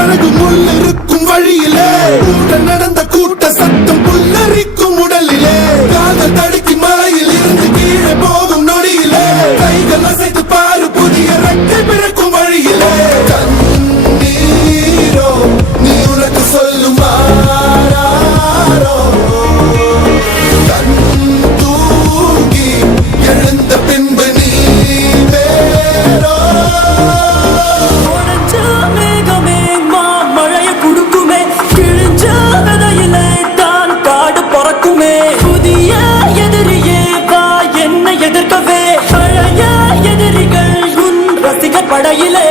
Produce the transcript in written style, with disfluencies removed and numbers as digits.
அழகு முள்ளிருக்கும் வழியிலே உடன் நடந்த கூட்ட சத்தம் புல்லரிக்கும் உடலிலே காதல் தடுக்கி மலையில் இருந்து கீழே போகும் நொடியிலே கைகள் அசைத்து பாரு புதிய ரெக்கை பிறக்கும் வழியிலே கண்ணீரோ நீ உனக்கு சொல்லுமாறோ கண் தூங்கி எழுந்த பின்பு நீ வேறோ மழைய குடுக்குமே கிழிஞ்ச விதையிலே தான் காடு பறக்குமே புதிய எதிரியே வா என்னை எதிர்க்கவே பழைய எதிரிகள் உன் ரசிகர் படையிலே